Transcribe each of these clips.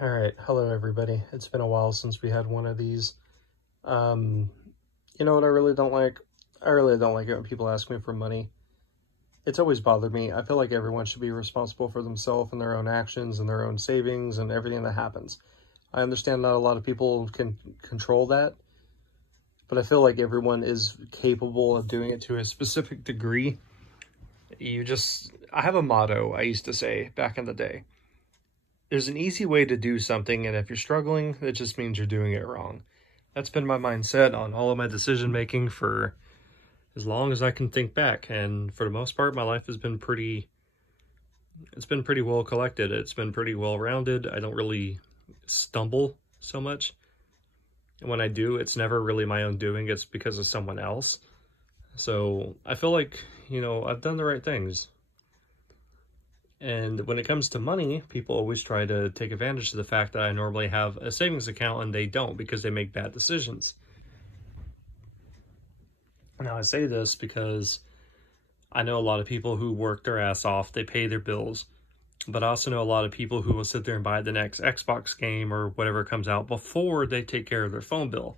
All right, hello everybody. It's been a while since we had one of these. You know what I really don't like? I really don't like it when people ask me for money. It's always bothered me. I feel like everyone should be responsible for themselves and their own actions and their own savings and everything that happens. I understand not a lot of people can control that, but I feel like everyone is capable of doing it to a specific degree. I have a motto I used to say back in the day. There's an easy way to do something, and if you're struggling, it just means you're doing it wrong. That's been my mindset on all of my decision making for as long as I can think back, and for the most part, my life has been pretty well collected. It's been pretty well rounded. I don't really stumble so much. And when I do, it's never really my own doing. It's because of someone else. So I feel like, I've done the right things. And when it comes to money, people always try to take advantage of the fact that I normally have a savings account and they don't because they make bad decisions. Now, I say this because I know a lot of people who work their ass off, they pay their bills, but I also know a lot of people who will sit there and buy the next Xbox game or whatever comes out before they take care of their phone bill.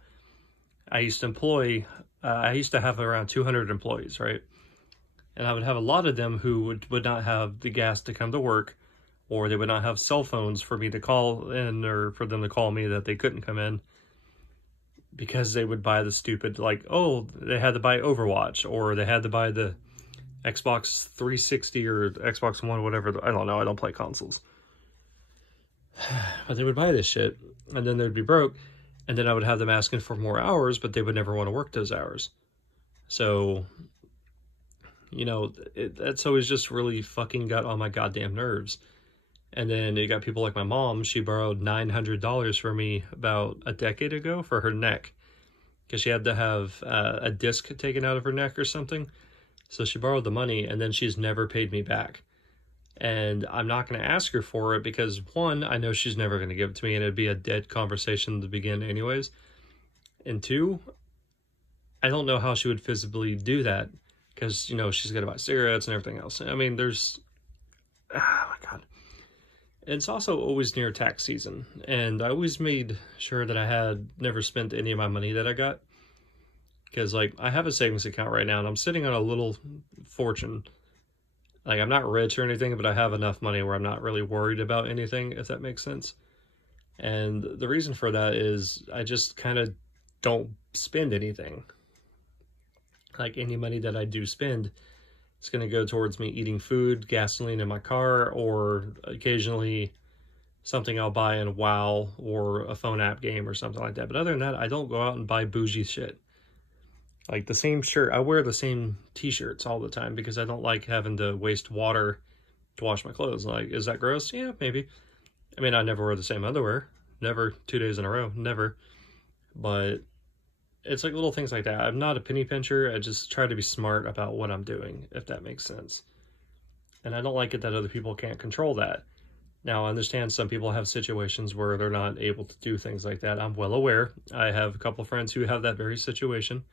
I used to have around 200 employees, right? And I would have a lot of them who would not have the gas to come to work, or they would not have cell phones for me to call in, or for them to call me that they couldn't come in, because they would buy the stupid, they had to buy Overwatch, or they had to buy the Xbox 360 or Xbox One, whatever. I don't know. I don't play consoles. But they would buy this shit, and then they'd be broke, and then I would have them asking for more hours, but they would never want to work those hours. So, that's always just really fucking got on my goddamn nerves. And then you got people like my mom. She borrowed $900 from me about a decade ago for her neck, because she had to have a disc taken out of her neck or something. So she borrowed the money, and then she's never paid me back. And I'm not going to ask her for it because, one, I know she's never going to give it to me, and it'd be a dead conversation to begin anyways. And two, I don't know how she would physically do that, because, she's got to buy cigarettes and everything else. I mean, oh my God. It's also always near tax season, and I always made sure that I had never spent any of my money that I got, because, I have a savings account right now, and I'm sitting on a little fortune. I'm not rich or anything, but I have enough money where I'm not really worried about anything, if that makes sense. And the reason for that is I just kind of don't spend anything. Any money that I do spend, it's going to go towards me eating food, gasoline in my car, or occasionally something I'll buy in WoW or a phone app game or something like that. But other than that, I don't go out and buy bougie shit. The same shirt, I wear the same t-shirts all the time because I don't like having to waste water to wash my clothes. Is that gross? Yeah, maybe. I mean, I never wear the same underwear. Never 2 days in a row. Never. But it's little things like that. I'm not a penny pincher. I just try to be smart about what I'm doing, if that makes sense. And I don't like it that other people can't control that. Now, I understand some people have situations where they're not able to do things like that. I'm well aware. I have a couple friends who have that very situation.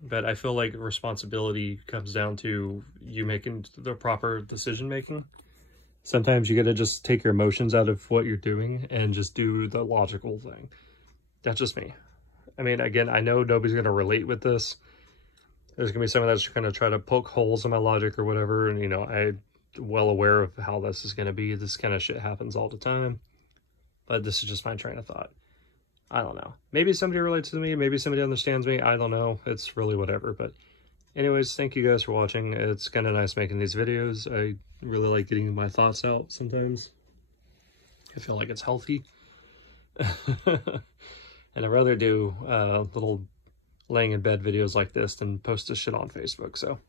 But I feel like responsibility comes down to you making the proper decision making. Sometimes you gotta just take your emotions out of what you're doing and just do the logical thing. That's just me. I mean, again, I know nobody's going to relate with this. There's going to be someone that's going to try to poke holes in my logic or whatever. And, I'm well aware of how this is going to be. This kind of shit happens all the time. But this is just my train of thought. I don't know. Maybe somebody relates to me. Maybe somebody understands me. I don't know. It's really whatever. But anyways, thank you guys for watching. It's kind of nice making these videos. I really like getting my thoughts out sometimes. I feel like it's healthy. And I'd rather do little laying in bed videos like this than post this shit on Facebook. So,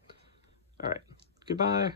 all right. Goodbye.